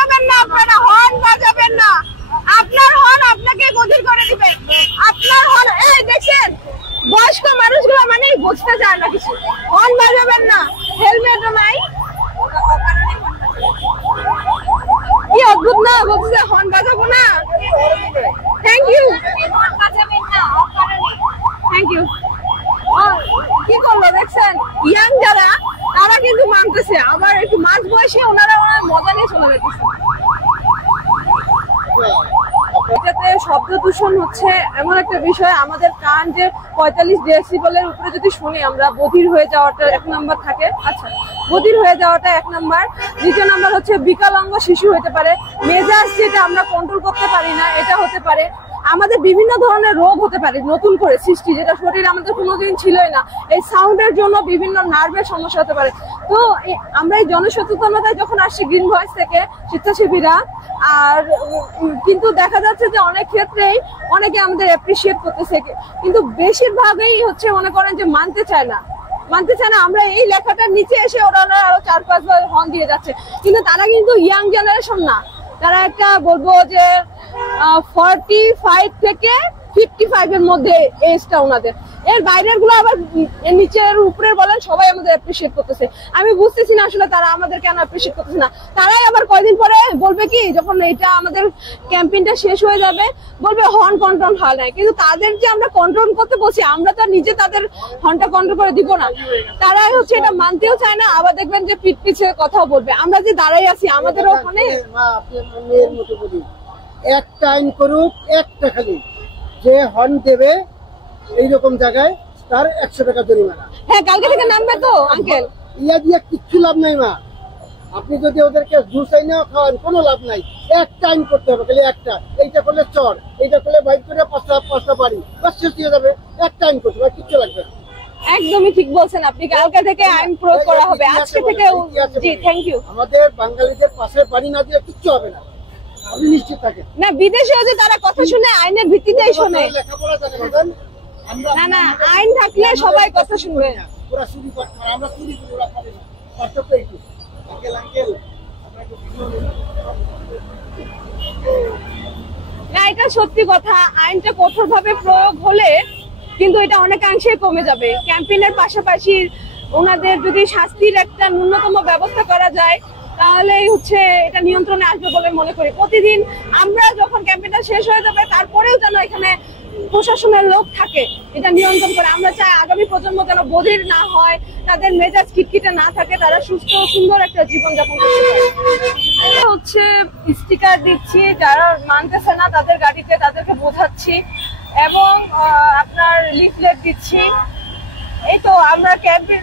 বাজাবেন না, আপনারা হর্ন বাজাবেন না। আপনার হর্ন আপনাকে গদির করে দিবে। আপনার হর্ন, এই দেখেন বয়স্ক মানুষগুলো মানে বুঝতে চায় না কিছু। হর্ন বাজাবেন না, হেলমেটও নাই। কি অদ্ভুত না, বলছে হর্ন বাজাবো না। Thank you, thank you. কি করলো দেখছেন, ইয়াং যারা তারা কিন্তু মানতেছে, আবার একটু মাঝ বয়সে ওনারা মজা নিয়ে চলে যেতেছে। এটাতে শব্দ দূষণ হচ্ছে এমন একটা বিষয়, আমাদের কান যে 45 ডেসিবেলের উপরে যদি শুনি আমরা, বধির হয়ে যাওয়াটা 1 নাম্বার থাকে। আচ্ছা, বধির হয়ে যাওয়াটা 1 নাম্বার। দ্বিতীয় নাম্বার হচ্ছে বিকলাঙ্গ শিশু হতে পারে, মেজাজ যেটা আমরা কন্ট্রোল করতে পারি না এটা হতে পারে, আমাদের বিভিন্ন ধরনের রোগ হতে পারে নতুন করে সৃষ্টি, যেটা শরীরে আমাদের কোনোদিন ছিলই না। এই সাউন্ডের জন্য বিভিন্ন নার্ভের সমস্যা হতে পারে। তো আমরা এই জনসচেতনতায় যখন আসছি গ্রিন ভয়েস থেকে স্বেচ্ছাসেবীরা, আর কিন্তু দেখা যাচ্ছে যে অনেক ক্ষেত্রেই অনেকে আমাদের অ্যাপ্রিসিয়েট করতেছে, কিন্তু বেশিরভাগই হচ্ছে মনে করেন যে মানতে চায় না। আমরা এই লেখাটার নিচে এসে ওরা আরো 4-5 বার হর্ন দিয়ে যাচ্ছে, কিন্তু তারা কিন্তু ইয়াং জেনারেশন না। তারা একটা বলবো যে 45 থেকে 55 এর মধ্যে এজটা ওনাদের। এর বাইরের গুলো আবার নিচের উপরের বলেন সবাই আমাদের অ্যাপ্রিসিয়েট করতেছে। আমি বুঝতেছি না আসলে তারা আমাদের কেন অ্যাপ্রিসিয়েট করতেছে না। তারাই আবার কয়দিন পরে বলবে কি, যখন এটা আমাদের ক্যাম্পেইনটা শেষ হয়ে যাবে, বলবে হর্ন কন্ট্রোল হয় না। কিন্তু তাদের যে আমরা কন্ট্রোল করতে বলছি, আমরা তো নিজে তাদের হর্নটা কন্ট্রোল করে দিব না। তারাই হচ্ছে এটা মানতেও চায় না, আবার দেখবেন যে পিঠ পিছে কথাও বলবে। আমরা যে দাঁড়াই আছি আমাদের ওখানে একটা আইন করুক, একটা খালি যে হর্ন দেবে এইরকম জায়গায় তার 100 টাকা জরিমানা। হ্যাঁ, কালকে থেকে নামবে তো আঙ্কেল। ইয়া দিয়ে কিচ্ছু লাভ নাই মা। আপনি যদি ওদেরকে জুসাই না খাওয়ান কোনো লাভ নাই। একটা আইন করতে হবে, খালি একটা। এইটা করলে চর, এইটা করলে বাইক করে 5টা বাড়ি, বাস শেষ হয়ে যাবে। একটা আইন করতে হবে, কিচ্ছু লাগবে না। একদমই ঠিক বলছেন আপনি, কালকে থেকে আইন প্রয়োগ করা হবে, আজকে থেকে। জি, থ্যাংক ইউ। আমাদের বাঙালিদের পাশে বাড়ি না দিয়ে কিচ্ছু হবে না, আপনি নিশ্চিত থাকেন। না, বিদেশেও যে তারা কথা শুনে আইনের ভিত্তিতেই শুনে। লেখাপড়া জানে না, না না, আইন থাকলে সবাই কথা শুনবে। পুরো চুরি করতে পারে, আমরা চুরি করি, ওরা করে না। কষ্টটা একটু আঙ্কেল না, এটা সত্যি কথা। আইনটা কঠোরভাবে প্রয়োগ হলে কিন্তু এটা অনেকাংশে কমে যাবে। ক্যাম্পেইনের পাশাপাশি ওনাদের যদি শাস্তির একটা ন্যূনতম ব্যবস্থা করা যায়, তাহলে হচ্ছে এটা নিয়ন্ত্রণে আসবে বলে মনে করি। প্রতিদিন আমরা যখন ক্যাম্পেইনটা শেষ হয়ে যাবে, তারপরেও যেন এখানে প্রশাসনের লোক থাকে এটা নিয়ন্ত্রণ করে। আমরা চাই আগামী প্রজন্ম যেন বধির না হয়, তাদের মেজাজ খিটখিটে না থাকে, তারা সুস্থ সুন্দর একটা জীবনযাপন করতে পারে। এটা হচ্ছে স্টিকার দিচ্ছি, যারা মানতেছে না তাদের গাড়িতে তাদেরকে বোঝাচ্ছি, এবং আপনার লিফলেট দিচ্ছি। এই তো আমরা ক্যাম্পে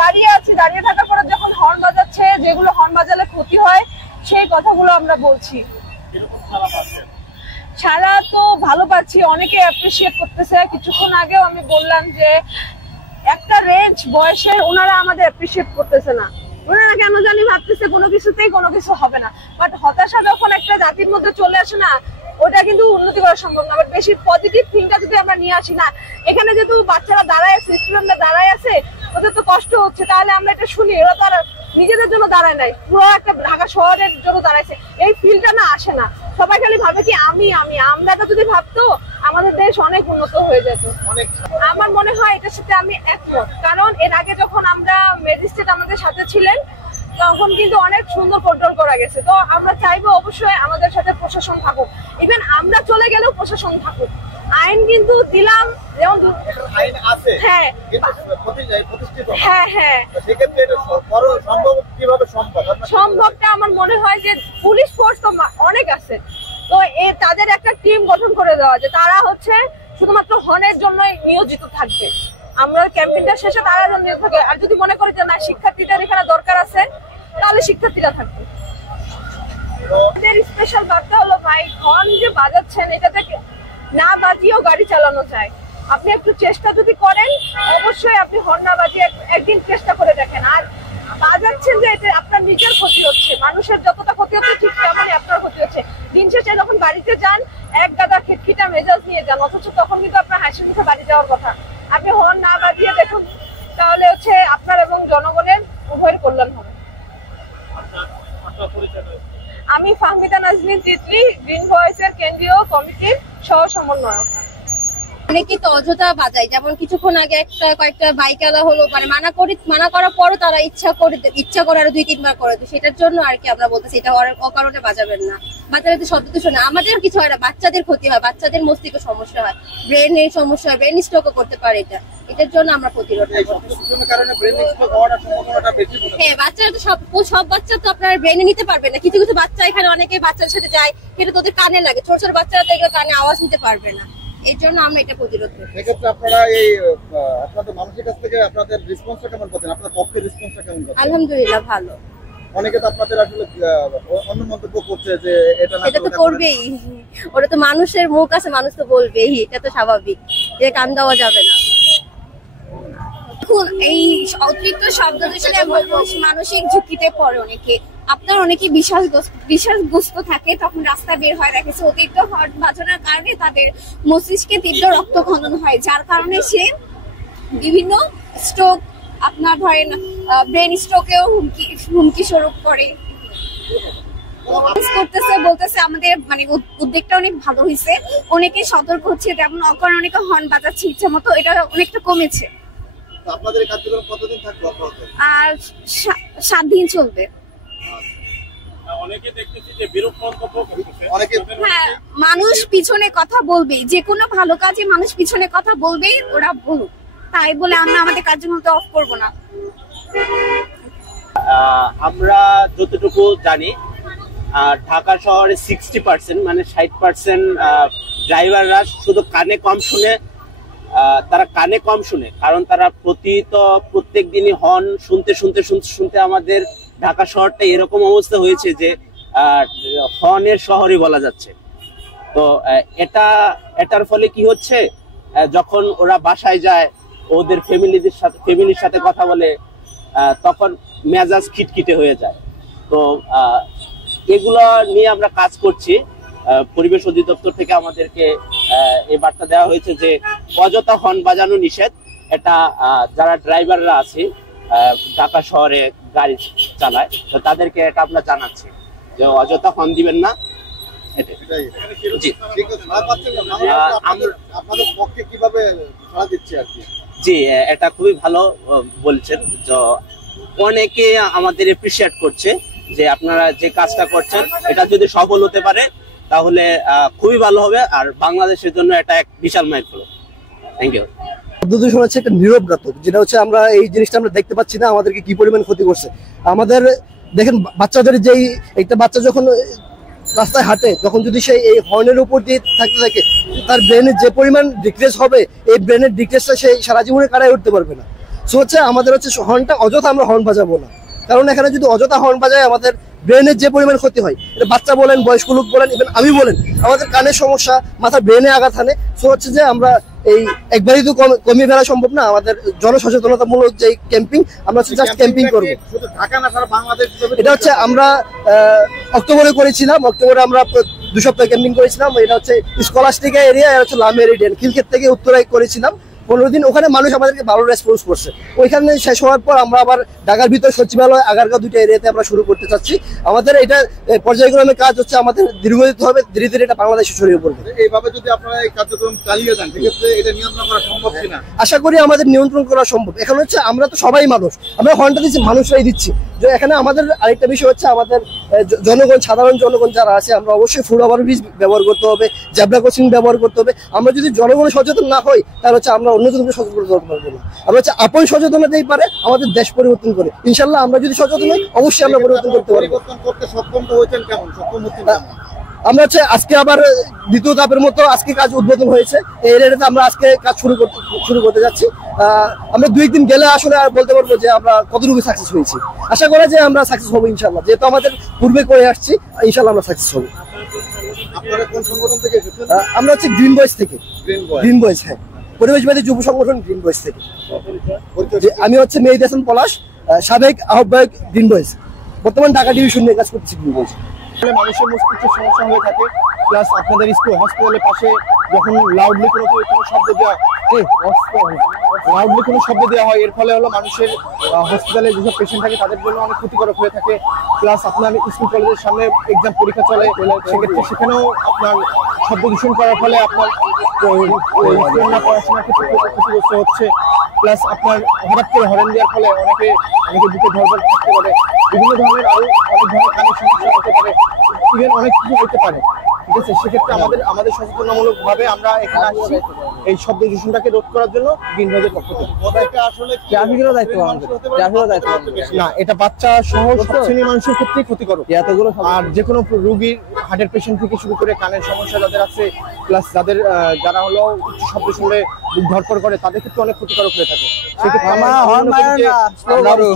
দাঁড়িয়ে আছি, দাঁড়িয়ে থাকার পরে যখন হর্ন বাজাচ্ছে, যেগুলো হর্ন বাজালে ক্ষতি হয় সেই কথাগুলো আমরা বলছি। সারা তো ভালো পাচ্ছি, অনেকে অ্যাপ্রিসিয়েট করতেছে। কিছুক্ষণ আগেও আমি বললাম যে একটা রেঞ্জ বয়সে ওনারা আমাদের অ্যাপ্রিসিয়েট করতেছে না। ওনারা কেন জানি ভাবতেছে কোনো কিছুতেই কোনো কিছু হবে না। বাট হতাশা যখন একটা জাতির মধ্যে চলে আসে না, ওটা কিন্তু উন্নতি করা সম্ভব না। বাট বেশি পজিটিভ থিংটা যদি আমরা নিয়ে আসি না, এখানে যেহেতু বাচ্চারা দাঁড়ায় আছে, স্টুডেন্টরা দাঁড়ায় আছে, ওদের তো কষ্ট হচ্ছে, তাহলে আমরা এটা শুনি। ওরা তো আর নিজেদের জন্য দাঁড়ায় নাই, পুরো একটা ঢাকা শহরের জন্য দাঁড়াইছে। এই ফিলটা না আসে না, সবাই খালি ভাবে কি আমি আমি। আমরা যদি ভাবতো, আমাদের দেশ অনেক উন্নত হয়ে যেত। আমার মনে হয় এটার সাথে আমি একমত, কারণ এর আগে যখন আমরা ম্যাজিস্ট্রেট আমাদের সাথে ছিলেন, তখন কিন্তু অনেক সুন্দর কন্ট্রোল করা গেছে। তো আমরা চাইবো অবশ্যই আমাদের সাথে প্রশাসন থাকুক, ইভেন আমরা চলে গেলেও প্রশাসন থাকুক। আইন কিন্তু দিলাম, যেমন আইন আছে, হ্যাঁ প্রতিষ্ঠিত, হ্যাঁ হ্যাঁ, সেক্ষেত্রে এটা সম্ভব কিভাবে সম্ভব? সম্ভবটা আমার মনে হয় যে পুলিশ ফোর্স তো অনেক আছে, তো তাদের একটা টিম গঠন করে দেওয়া, যে তারা হচ্ছে শুধুমাত্র হর্নের জন্যই নিয়োজিত থাকবে। আমরা ক্যাম্পেইনটা শেষে তারা যেন নিয়োগ থাকে। আর যদি মনে করি যে না, শিক্ষার্থীদের এখানে দরকার আছে, তাহলে শিক্ষার্থীরা থাকবে। স্পেশাল বার্তা হলো ভাই, হর্ন যে বাজাচ্ছেন, এটা থেকে না বাজিয়েও গাড়ি চালানো যায়। আপনি একটু চেষ্টা যদি করেন, অবশ্যই আপনি হর্ন না বাজিয়ে একদিন চেষ্টা করে দেখেন। আর বাজাচ্ছেন যে এতে আপনার নিজের ক্ষতি হচ্ছে, মানুষের যতটা ক্ষতি হচ্ছে ঠিক তেমনই আপনার ক্ষতি হচ্ছে। দিন শেষে যখন বাড়িতে যান, এক গাদা খিটখিটা মেজাজ নিয়ে যান, অথচ তখন কিন্তু আপনার হাসি মুখে বাড়ি যাওয়ার কথা। আপনি হর্ন না বাজিয়ে দেখুন, তাহলে হচ্ছে আপনার এবং জনগণের উভয়ের কল্যাণ হবে। আমি ফাহমিদা নাজনীন তিতলি, গ্রিন ভয়েসের কেন্দ্রীয় কমিটির সহ সমন্বয়ক। অনেকে তো অযথা বাজায়, যেমন কিছুক্ষণ আগে কয়েকটা বাইক আলা হলো, মানে মানা করার পরও তারা ইচ্ছা করে আরো 2-3 বার করে। তো সেটার জন্য আর কি আমরা বলতেছি এটা অকারণে বাজাবেন না। বাচ্চারা তো শব্দ দূষণ না, আমাদের কিছু হয় না, বাচ্চাদের ক্ষতি হয়, বাচ্চাদের মস্তিষ্ক সমস্যা হয়, ব্রেনের সমস্যা হয়, ব্রেন স্ট্রোকও করতে পারে। এটার জন্য আমরা প্রতিরোধ করতেছি। হ্যাঁ, বাচ্চারা তো সব বাচ্চা তো আপনার ব্রেনে নিতে পারবে না। কিছু কিছু বাচ্চা এখানে অনেকে বাচ্চার সাথে যায়, কিন্তু তোদের কানে লাগে, ছোট ছোট বাচ্চারা তো এগুলো কানে আওয়াজ নিতে পারবে না। এর জন্য আমরা এটা প্রতিরোধ করি। সেক্ষেত্রে আপনারা এই আপনাদের মানুষের কাছ থেকে আপনাদের রেসপন্সটা কেমন পাচ্ছেন? আপনাদের পক্ষের রেসপন্সটা কেমন পাচ্ছেন? আলহামদুলিল্লাহ ভালো। অনেকে তো আপনাদের আসলে অন্য মন্তব্য করছে যে এটা তো করবেই, ওটা তো মানুষের মুখ আছে, মানুষ তো বলবেই, এটা তো স্বাভাবিক, এটা কান দেওয়া যাবে না। এই অতিরিক্ত শব্দ দূষণে মানসিক ঝুঁকিতে পড়ে অনেকে। আপনার অনেকে বিশ্বাসগ্রস্ত থাকে, তখন রাস্তা বের হয়, দেখেছে অতিরিক্ত হর্ন বাজানোর কারণে তাদের মস্তিষ্কে তীব্র রক্তক্ষরণ হয়, যার কারণে সে বিভিন্ন স্ট্রোক, আপনার ধরেন ব্রেন স্ট্রোকেও হুমকি স্বরূপ করে। বলতেছে আমাদের মানে উদ্যোগটা অনেক ভালো হয়েছে, অনেকে সতর্ক হচ্ছে, যেমন অনেকে হর্ন বাজাচ্ছে ইচ্ছা মতো, এটা অনেকটা কমেছে। আপনাদের কার্যক্রম কতদিন থাকবে? আর 7 দিন চলবে। হ্যাঁ, মানুষ পিছনে কথা বলবে, যে কোনো ভালো কাজে মানুষ পিছনে কথা বলবে, ওরা বলুক, তাই বলে আমরা আমাদের কার্যক্রম অফ করবো না। আমরা যতটুকু জানি ঢাকা শহরে 60% মানে 60% ড্রাইভাররা শুধু কানে কম শুনে, কারণ তারা প্রত্যেক দিনই হর্ন শুনতে আমাদের ঢাকা শহরটা এরকম অবস্থা হয়েছে যে হর্নের শহরই বলা যাচ্ছে। তো এটার ফলে কি হচ্ছে, যখন ওরা বাসায় যায়, ওদের ফ্যামিলির সাথে কথা বলে, তখন মেজাজ খিটখিটে হয়ে যায়। তো এগুলো নিয়ে আমরা কাজ করছি। পরিবেশ অধিদপ্তর থেকে আমাদেরকে এই বার্তা দেওয়া হয়েছে যে অযথা হর্ন বাজানো নিষেধ। এটা যারা ড্রাইভাররা আছে ঢাকা শহরে গাড়ি চালায়, তো তাদেরকে এটা আমরা জানাচ্ছি যে অযথা হর্ন দিবেন না। জি, এটা খুবই ভালো বলছেন। অনেকে আমাদের এপ্রিশিয়েট করছে যে আপনারা যে কাজটা করছেন এটা যদি সফল হতে পারে তাহলে খুবই ভালো হবে, আর বাংলাদেশের জন্য এটা এক বিশাল মাইলফলক। Thank you. শব্দ দূষণ হচ্ছে একটা নীরব ঘাতক, যেটা হচ্ছে আমরা এই জিনিসটা আমরা দেখতে পাচ্ছি না আমাদেরকে কি পরিমাণ ক্ষতি করছে। আমাদের দেখেন, বাচ্চাদের যেই একটা বাচ্চা যখন রাস্তায় হাঁটে, যখন যদি সে এই হর্নের উপর দিয়ে থাকতে থাকে, তার ব্রেনের যে পরিমাণ ডিক্রেস হবে, এই ব্রেনের ডিক্রেসটা সে সারা জীবনে কাটায় উঠতে পারবে না। সো হচ্ছে আমাদের হচ্ছে হর্নটা অযথা আমরা হর্ন বাজাবো না, কারণ এখানে যদি অযথা হর্ন বাজায় আমাদের ব্রেনের যে পরিমাণ ক্ষতি হয়, এটা বাচ্চা বলেন, বয়স্ক লোক বলেন, ইভেন আমি বলেন, আমাদের কানের সমস্যা, মাথার ব্রেনে আঘাত হানে। সো হচ্ছে যে আমরা এই একবারই তো কমিয়ে ফেলা সম্ভব না। আমাদের জনসচেতনতামূলক যে ক্যাম্পিং, আমরা জাস্ট ক্যাম্পিং করবো। এটা হচ্ছে আমরা অক্টোবরে করেছিলাম, অক্টোবরে আমরা 2 সপ্তাহ ক্যাম্পিং করেছিলাম। এটা হচ্ছে স্কলাস্টিকা এরিয়া, এটা হচ্ছে লামেরিডিয়ান, খিলক্ষেত থেকে উত্তরায় করেছিলাম 15 দিন। ওখানে মানুষ আমাদেরকে ভালো রেসপন্স করছে। ওইখানে শেষ হওয়ার পর আমরা আবার ঢাকার ভিতর সচিবালয়, আগারগাঁও 2টা এরিয়াতে আমরা শুরু করতে চাচ্ছি। আমাদের এটা পর্যায়ক্রমে কাজ হচ্ছে, আমাদের দীর্ঘায়িত হবে, ধীরে ধীরে এটা বাংলাদেশে ছড়িয়ে পড়বে। এইভাবে যদি আপনারা এই কার্যক্রম চালিয়ে যান, সেক্ষেত্রে এটা নিয়ন্ত্রণ করা সম্ভব কিনা? আশা করি আমাদের নিয়ন্ত্রণ করা সম্ভব। এখন হচ্ছে আমরা তো সবাই মানুষ, আমরা হর্নটা দিচ্ছি, মানুষরাই দিচ্ছি। যে এখানে আমাদের আরেকটা বিষয় হচ্ছে, আমাদের জনগণ, সাধারণ জনগণ যারা আছে, আমরা অবশ্যই ফুট ওভারব্রিজ ব্যবহার করতে হবে, জেব্রা ক্রসিং ব্যবহার করতে হবে। আমরা যদি জনগণ সচেতন না হই, তাহলে হচ্ছে আমরা অন্যজনকে সচেতন করতে পারবো না। আমরা হচ্ছে আপন সচেতনতাই পারে আমাদের দেশ পরিবর্তন করে। ইনশাল্লাহ আমরা যদি সচেতন হই, অবশ্যই আমরা পরিবর্তন করতে পারবো। পরিবর্তন করতে সক্ষম হয়েছেন কেমন? সক্ষম হচ্ছেন কেমন? আমরা হচ্ছে আজকে আবার দ্বিতীয় ধাপের মতো আজকে কাজ উদ্বোধন হয়েছে। এই এরিয়াতে আমরা আজকে কাজ শুরু করতে যাচ্ছি। আমরা 2 দিন গেলে আসলে আর বলতে পারবো যে আমরা কতটুকু সাকসেস হয়েছি। আশা করা যে আমরা সাকসেস হবো ইনশাল্লাহ, যেহেতু আমাদের পূর্বে করে আসছি, ইনশাল্লাহ আমরা সাকসেস হবো। আপনারা কোন সংগঠন থেকে এসেছেন? আমরা হচ্ছে গ্রিন বয়েজ থেকে। গ্রিন বয়েজ, হ্যাঁ, পরিবেশবাদী যুব সংগঠন গ্রিন বয়েজ থেকে। আমি হচ্ছে মেহেদী হাসান পলাশ, সাবেক আহ্বায়ক গ্রিন বয়েজ। বর্তমান ঢাকা ডিভিশন নিয়ে কাজ করছি গ্রিন বয়েজ। মানুষের মস্তিষ্কের সমস্যা হয়ে থাকে, প্লাস আপনাদের স্কুল হসপিটালের পাশে যখন লাউডলি কোনো শব্দ দেওয়া লাউডলি কোনো শব্দ দেওয়া হয়, এর ফলে হলো মানুষের হসপিটালে যেসব পেশেন্ট থাকে তাদের জন্য অনেক ক্ষতিকারক হয়ে থাকে। প্লাস আপনার স্কুল কলেজের সামনে এক্সাম পরীক্ষা চলে, সেক্ষেত্রে সেখানেও আপনার শব্দ দূষণ করার ফলে আপনার পড়াশোনার ক্ষেত্রে ক্ষতিগ্রস্ত হচ্ছে। প্লাস আপনার হঠাৎ করে হরেন দেওয়ার ফলে অনেকে বুকে ধরপড় থাকতে পারে, বিভিন্ন ধরনের আরো অনেক ধরনের কানের সমস্যা হতে পারে, ইভেন অনেক কিছু হতে পারে। ঠিক আছে, সেক্ষেত্রে আমাদের সচেতনমূলক ভাবে আমরা এখানে আসছি এই শব্দ দূষণটাকে রোধ করার জন্য গ্রিনভাইজের পক্ষ থেকে। আসলে ট্রাফিকেরও দায়িত্ব না, এটা বাচ্চা সহ সব শ্রেণীর মানুষের ক্ষেত্রেই ক্ষতিকর। আর যে কোনো রোগীর হার্টের পেশেন্ট থেকে শুরু করে কানের সমস্যা যাদের আছে, প্লাস যারা হলো উচ্চ শব্দ শুনলে বুক ধরপড় করে, তাদের ক্ষেত্রে অনেক ক্ষতিকারক হয়ে থাকে। সেক্ষেত্রে আমরা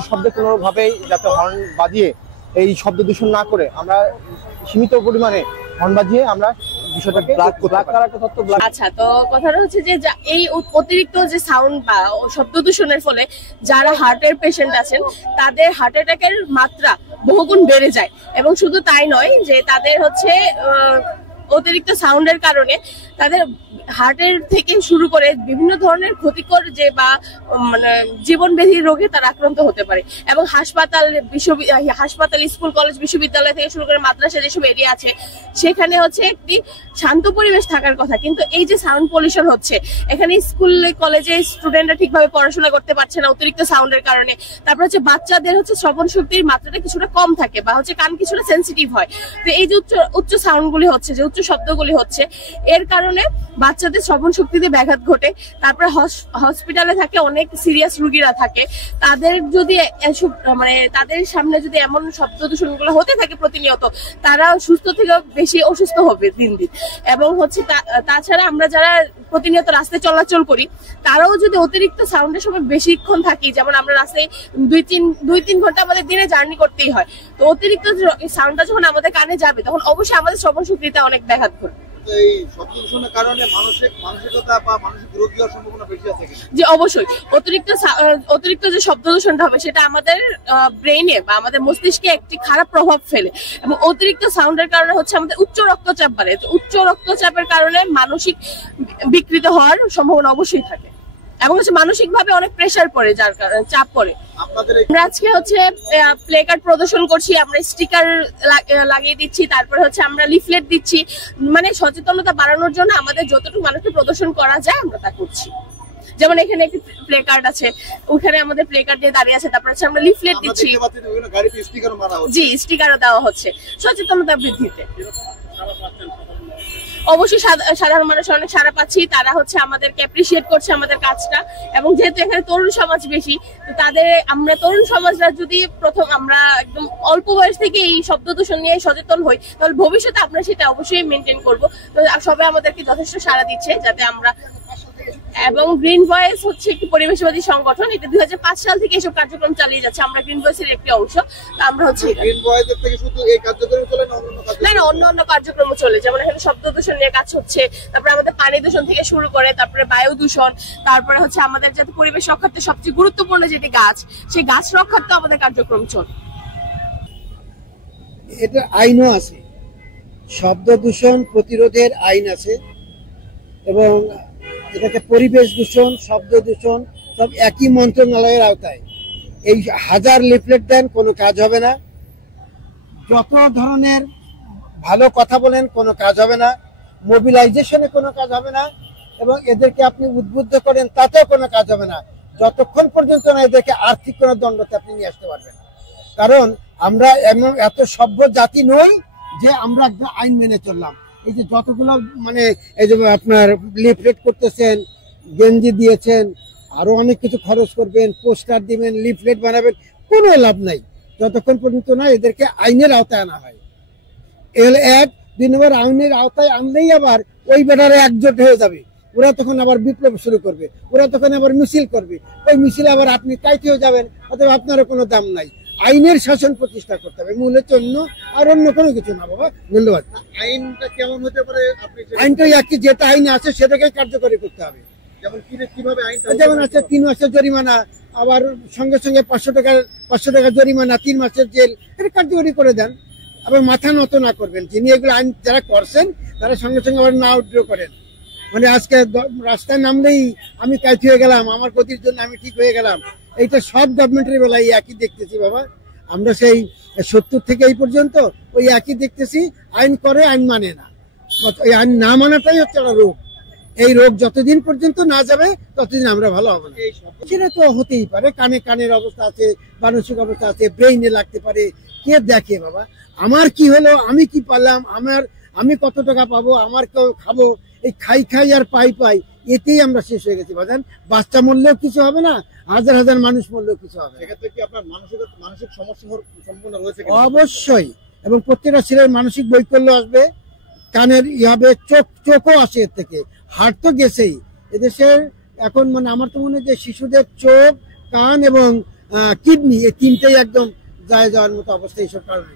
শব্দ কোনোভাবেই যাতে হর্ন বাজিয়ে এই শব্দ দূষণ না করে আমরা সীমিত পরিমাণে হর্ন বাজিয়ে আমরা বিষয়টাকে আচ্ছা, তো কথাটা হচ্ছে যে এই অতিরিক্ত যে সাউন্ড বা শব্দ দূষণের ফলে যারা হার্টের পেশেন্ট আছেন তাদের হার্ট অ্যাটাকের মাত্রা বহুগুণ বেড়ে যায়। এবং শুধু তাই নয়, যে তাদের হচ্ছে অতিরিক্ত সাউন্ডের কারণে তাদের হার্টের থেকে শুরু করে বিভিন্ন ধরনের ক্ষতিকর যে বা মানে জীবনব্যাধি রোগে তারা আক্রান্ত হতে পারে। এবং হাসপাতাল, স্কুল, কলেজ, বিশ্ববিদ্যালয় থেকে শুরু করে মাদ্রাসা যেসব এরিয়া আছে সেখানে হচ্ছে একটি শান্ত পরিবেশ থাকার কথা, কিন্তু এই যে সাউন্ড পলিউশন হচ্ছে, এখানে স্কুল কলেজে স্টুডেন্টরা ঠিকভাবে পড়াশোনা করতে পারছে না অতিরিক্ত সাউন্ডের কারণে। তারপর হচ্ছে বাচ্চাদের হচ্ছে শ্রবণ শক্তির মাত্রাটা কিছুটা কম থাকে বা হচ্ছে কান কিছুটা সেন্সিটিভ হয়। তো এই যে উচ্চ সাউন্ড গুলি হচ্ছে, যে উচ্চ শব্দগুলি হচ্ছে, এর কারণে বাচ্চাদের শ্রবণ শক্তিতে ব্যাঘাত ঘটে। তারপরে হসপিটালে থাকে অনেক সিরিয়াস রোগীরা থাকে, তাদের যদি মানে তাদের সামনে যদি এমন শব্দ দূষণগুলো হতে থাকে প্রতিনিয়ত, তারা সুস্থ থেকে বেশি অসুস্থ হবে দিন দিন। এবং হচ্ছে তাছাড়া আমরা যারা প্রতিনিয়ত রাস্তায় চলাচল করি, তারাও যদি অতিরিক্ত সাউন্ডের সময় বেশিক্ষণ থাকি, যেমন আমরা রাস্তায় 2-3 ঘন্টা আমাদের দিনে জার্নি করতেই হয়, তো অতিরিক্ত সাউন্ডটা যখন আমাদের কানে যাবে তখন অবশ্যই আমাদের শ্রবণ শক্তিতে অনেক ব্যাঘাত ঘটবে। এই শব্দ দূষণের কারণে মানসিকতা বা মানসিক রোগ হওয়ার সম্ভাবনা বেশি আছে কিনা? যে অবশ্যই অতিরিক্ত যে শব্দ দূষণটা হবে সেটা আমাদের ব্রেইনে বা আমাদের মস্তিষ্কে একটি খারাপ প্রভাব ফেলে। এবং অতিরিক্ত সাউন্ডের কারণে হচ্ছে আমাদের উচ্চ রক্তচাপ বাড়ে। উচ্চ রক্তচাপের কারণে মানসিক বিকৃত হওয়ার সম্ভাবনা অবশ্যই থাকে এবং হচ্ছে মানসিক ভাবে অনেক প্রেসার পড়ে, যার কারণে চাপ পড়ে। আমরা আজকে হচ্ছে প্লে কার্ড প্রদর্শন করছি, আমরা স্টিকার লাগিয়ে দিচ্ছি, তারপরে হচ্ছে আমরা লিফলেট দিচ্ছি, মানে সচেতনতা বাড়ানোর জন্য আমাদের যতটুকু মানুষকে প্রদর্শন করা যায় আমরা তা করছি। যেমন এখানে একটি প্লে কার্ড আছে, ওখানে আমাদের প্লে কার্ড দিয়ে দাঁড়িয়ে আছে, তারপর হচ্ছে আমরা লিফলেট দিচ্ছি, জি স্টিকারও দেওয়া হচ্ছে সচেতনতা বৃদ্ধিতে। অবশ্যই সাধারণ মানুষ অনেক সাড়া পাচ্ছি, তারা হচ্ছে আমাদেরকে অ্যাপ্রিসিয়েট করছে আমাদের কাজটা। এবং যেহেতু এখানে তরুণ সমাজ বেশি, তো আমরা তরুণ সমাজরা যদি আমরা একদম অল্প বয়স থেকে এই শব্দ দূষণ নিয়ে সচেতন হই, তাহলে ভবিষ্যতে আমরা সেটা অবশ্যই মেনটেন করবো। তো সবাই আমাদেরকে যথেষ্ট সাড়া দিচ্ছে যাতে আমরা। এবং গ্রিন ভয়েস হচ্ছে একটি পরিবেশবাদী সংগঠন, এটা 2005 সাল থেকে এসব কার্যক্রম চালিয়ে যাচ্ছে, আমরা গ্রিন ভয়েসের একটি অংশ। আমরা হচ্ছে না অন্য কার্যক্রম চলে, যেমন এখানে শব্দ দূষণ নিয়ে কাজ হচ্ছে, তারপরে আমাদের পানি দূষণ থেকে শুরু করে তারপরে বায়ু দূষণ, তারপরে হচ্ছে আমাদের যাতে পরিবেশ রক্ষার্থে সবচেয়ে গুরুত্বপূর্ণ যেটি গাছ, সেই গাছ রক্ষার্থে আমাদের কার্যক্রম চলে। এটা আইনও আছে, শব্দ দূষণ প্রতিরোধের আইন আছে, এবং এটাকে পরিবেশ দূষণ, শব্দ দূষণ সব একই মন্ত্রণালয়ের আওতায়। এই 1000 লিফলেট দেন, কোনো কাজ হবে না। যত ধরনের ভালো কথা বলেন, কোনো কাজ হবে না। মোবিলাইজেশনে কোনো কাজ হবে না, এবং এদেরকে আপনি উদ্বুদ্ধ করেন, তাতেও কোনো কাজ হবে না, যতক্ষণ পর্যন্ত না এদেরকে আর্থিক কোনো দণ্ডতে আপনি নিয়ে আসতে পারবেন। কারণ আমরা এমন এত সভ্য জাতি নই যে আমরা একটা আইন মেনে চললাম। এই যে যতগুলো মানে এই যে আপনার লিফলেট করতেছেন, গেঞ্জি দিয়েছেন, আরো অনেক কিছু খরচ করবেন, পোস্টার দিবেন, লিফলেট বানাবেন, কোনো লাভ নাই যতক্ষণ পর্যন্ত না এদেরকে আইনের আওতায় আনা হয়। এর 1-2 নম্বর আইনের আওতায় আনলেই আবার ওই বেটারে একজোট হয়ে যাবে, ওরা তখন আবার বিপ্লব শুরু করবে, ওরা তখন আবার মিছিল করবে, ওই মিছিলে আবার আপনি কাইতে হয়ে যাবেন, অথবা আপনারও কোনো দাম নাই। আইনের শাসন প্রতিষ্ঠা করতে হবে, মূল হচ্ছে অন্য কোনো কিছু না। বাবা ধন্যবাদ। আইনটা কেমন হতে পারে? আইনটা একই, যেটা আইনে আছে সেটাকে কার্যকরী করতে হবে। যেমন আছে 3 মাসের জরিমানা, আবার সঙ্গে সঙ্গে 500 টাকা জরিমানা, 3 মাসের জেল, এটা কার্যকরী করে দেন। আবার মাথা নত না করবেন, যিনি এগুলো আইন যারা করছেন তারা সঙ্গে সঙ্গে আবার না উইথড্র করেন। মানে আজকে রাস্তায় নামলেই আমি কাজ হয়ে গেলাম, আমার গতির জন্য আমি ঠিক হয়ে গেলাম, এইটা সব গভর্নমেন্টের বেলায় একই দেখতেছি বাবা। আমরা সেই 70 থেকে এই পর্যন্ত ওই একই দেখতেছি, আইন করে আইন মানে না। ওই আইন না মানাটাই হচ্ছে একটা রোগ। এই রোগ যতদিন পর্যন্ত না যাবে ততদিন আমরা ভালো হবো না। সেটা তো হতেই পারে, কানের অবস্থা আছে, মানসিক অবস্থা আছে, ব্রেইনে লাগতে পারে, কে দেখে বাবা। আমার কি হলো, আমি কি পারলাম, আমি কত টাকা পাবো, আমার কেউ খাবো, এই খাই আর পাই এতেই আমরা শেষ হয়ে গেছি বাজান। বাচ্চা মরলেও কিছু হবে না, হাজার হাজার মানুষ মরলেও কিছু হবে না। সেক্ষেত্রে কি আপনার মানসিক সমস্যা সম্পূর্ণ রয়েছে? অবশ্যই, এবং প্রত্যেকটা ছেলের মানসিক বৈকল্য আসবে, কানের হবে, চোখও আসে এর থেকে, হার্ট তো গেছেই। এদেশের এখন মানে আমার তো মনে হয় যে শিশুদের চোখ, কান এবং কিডনি এই তিনটেই একদম যাওয়ার মতো অবস্থা এইসব কারণে।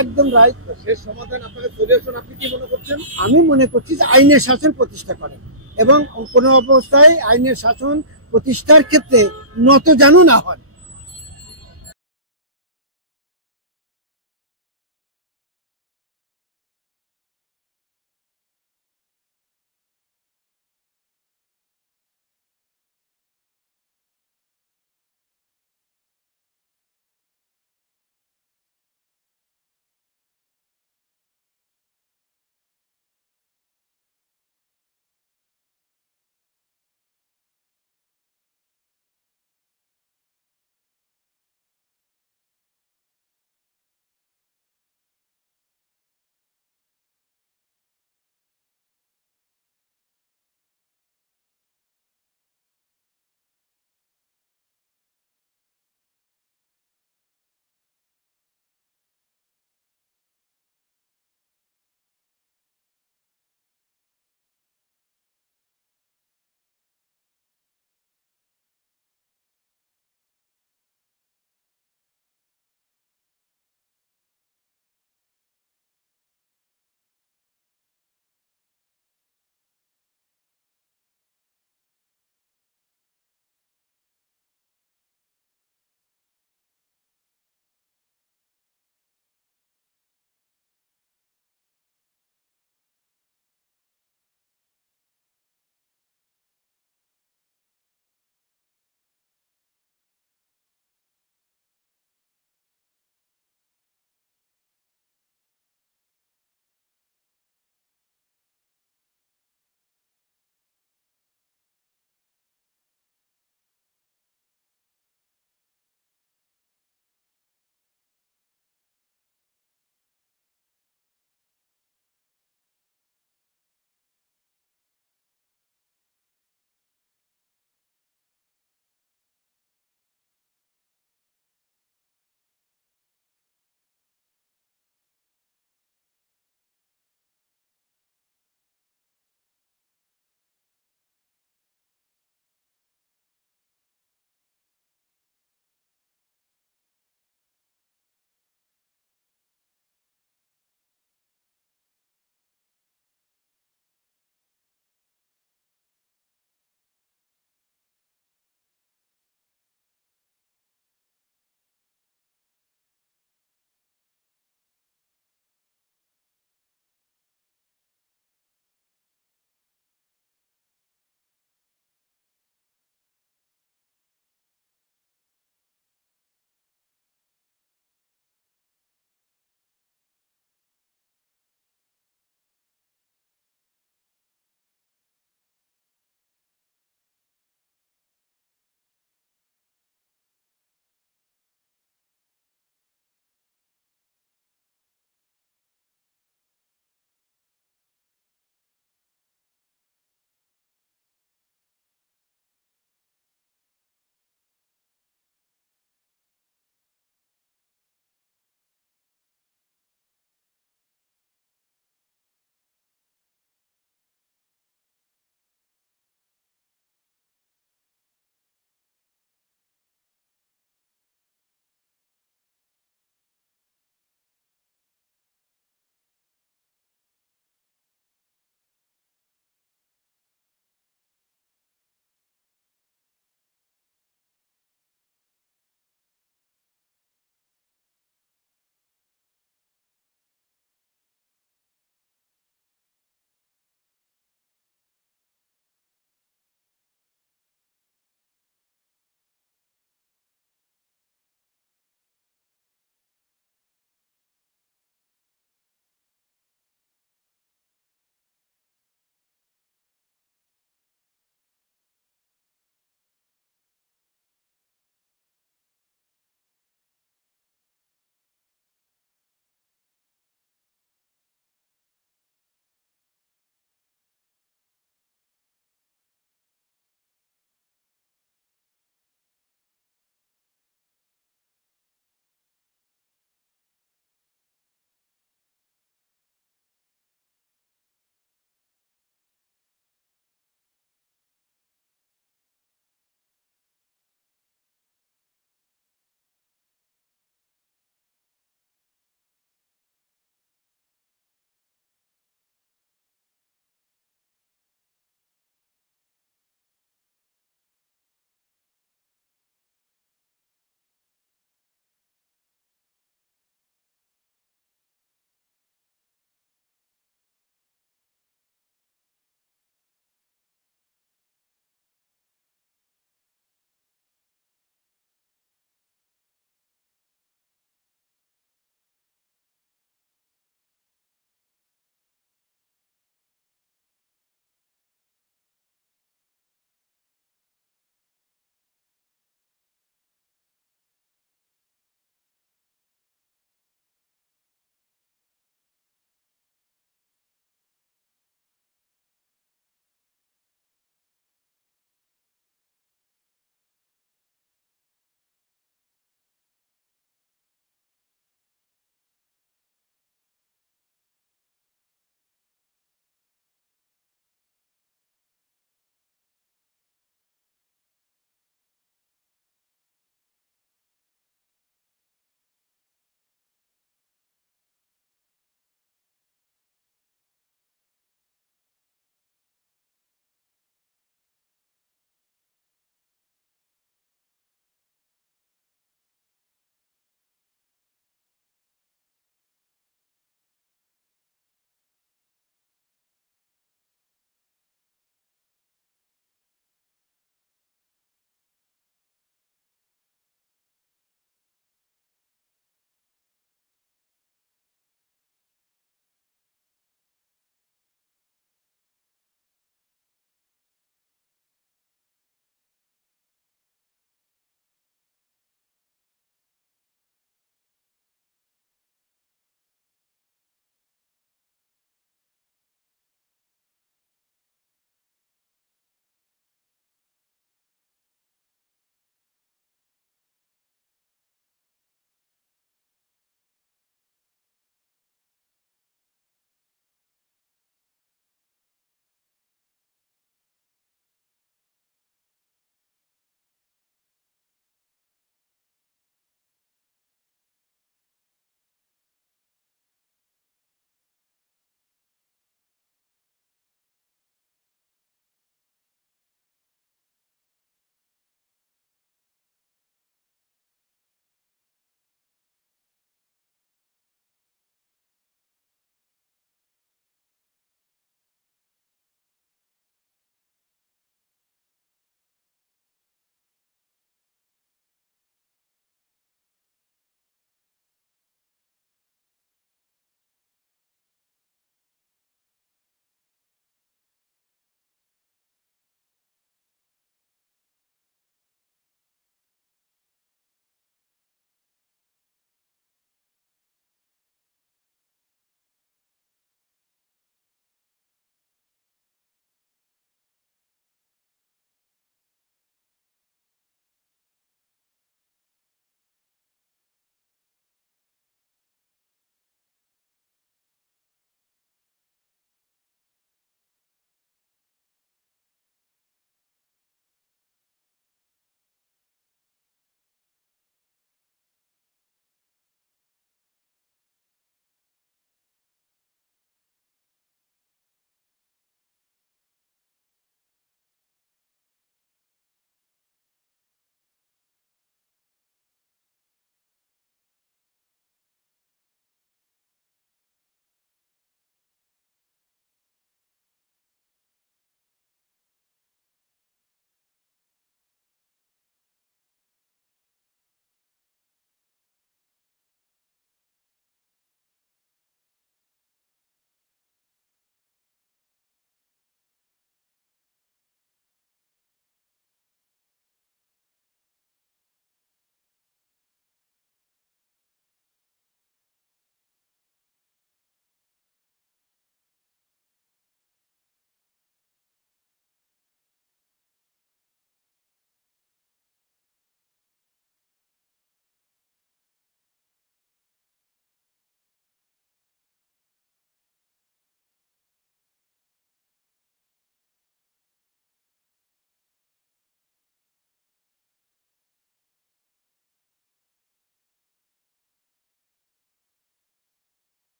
একদম রাইট। শেষ সমাধান আপনাকে সলিউশন আপনি কি মনে করছেন? আমি মনে করছি যে আইনের শাসন প্রতিষ্ঠা করেন, এবং কোনো অবস্থায় আইনের শাসন প্রতিষ্ঠার ক্ষেত্রে নতজানু না হন।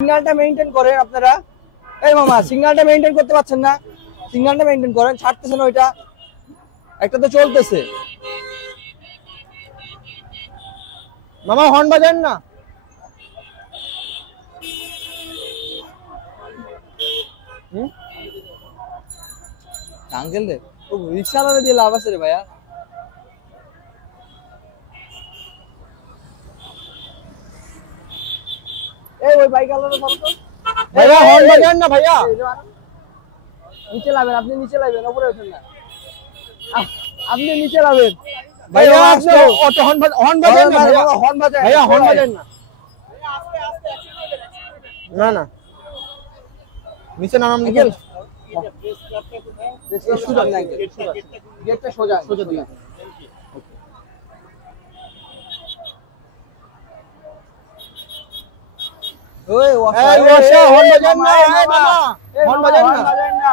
সিগন্যালটা মেইনটেইন করেন আপনারা। এই মামা সিগন্যালটা মেইনটেইন করতে পারছেন না, সিগন্যালটা মেইনটেইন করেন, ছাড়তেছেন ওইটা, একটা তো চলতেছে। মামা হর্ন বাজান না। আঙ্কেল রে ও রিকশাওয়ালা দিয়ে লাভ আছে রে ভাইয়া। এই ওই বাইক আলাদা বল তো ভাইয়া, হর্ন বাজান না ভাইয়া। নিচে লাবেন, আপনি নিচে লাবেন, উপরে ওঠেন না, আপনি নিচে লাবেন ভাইয়া। আপনি অটো হর্ন বাজান না ভাইয়া, হর্ন বাজান ভাইয়া, হর্ন বাজান না। না না নিচে নামাম নিচে সোজা না, গেটটা সোজা সোজা দিয়ে। ওই ওয়াশা হর্ন বাজান না, এই মামা হর্ন বাজান না।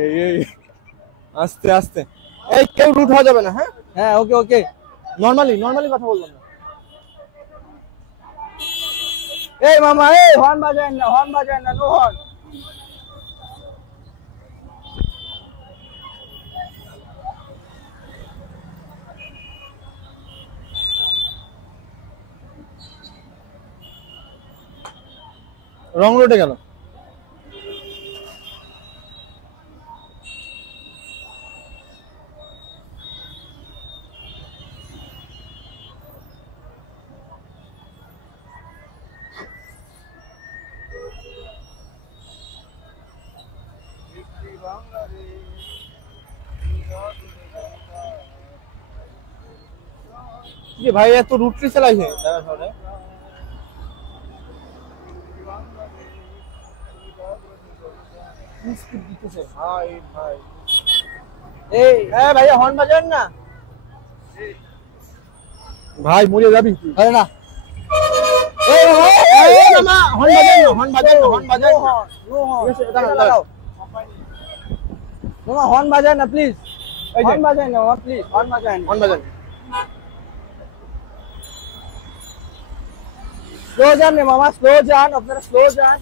এই আস্তে আস্তে, এই কেউ রুট হয়ে যাবে না। হ্যাঁ হ্যাঁ ওকে ওকে, নরমালি কথা বললাম না। এই মামা এই হর্ন বাজান না, নো হর্ন। রং রোডে গেল। ভাই এত রুটলি চালাইছে ভাইয়া, হর্ন বাজান না ভাই, মরে যাবি আরে না। হর্ন বাজান না প্লিজ, হর্ন বাজান না প্লিজ, হর্ন বাজান। স্লো যান রে মামা, স্লো যান, আপনারা স্লো যান।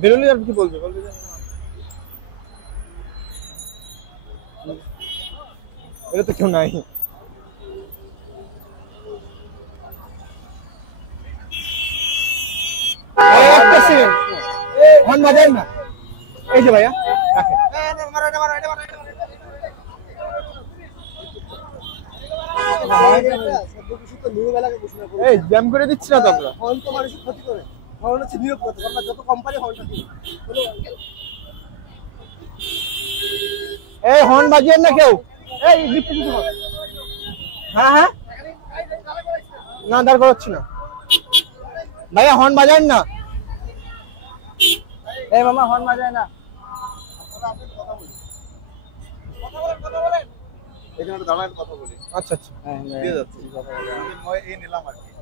বেরোলে আর কি বলবে এটা তো কেউ নাই। হর্ন বাজান না, এই যে ভাইয়া রাখেন। এই জ্যাম করে দিচ্ছি না তো আমরা, হর্ন তো মানুষের ক্ষতি করে, হর্ন হচ্ছে নিরাপদ, আমরা যত কোম্পানি হর্নটা দিই। এই হর্ন বাজিয়েন না কেউ, এই লিফট কিছু কর। হ্যাঁ হ্যাঁ না, দাঁড় করাচ্ছি না ভাইয়া, হর্ন বাজান না। এই মামা হর্ন বাজায় না। এখানে দাঁড়ায় কথা বলি। আচ্ছা আচ্ছা, দিয়ে যাচ্ছি, এই নিলাম আর কি।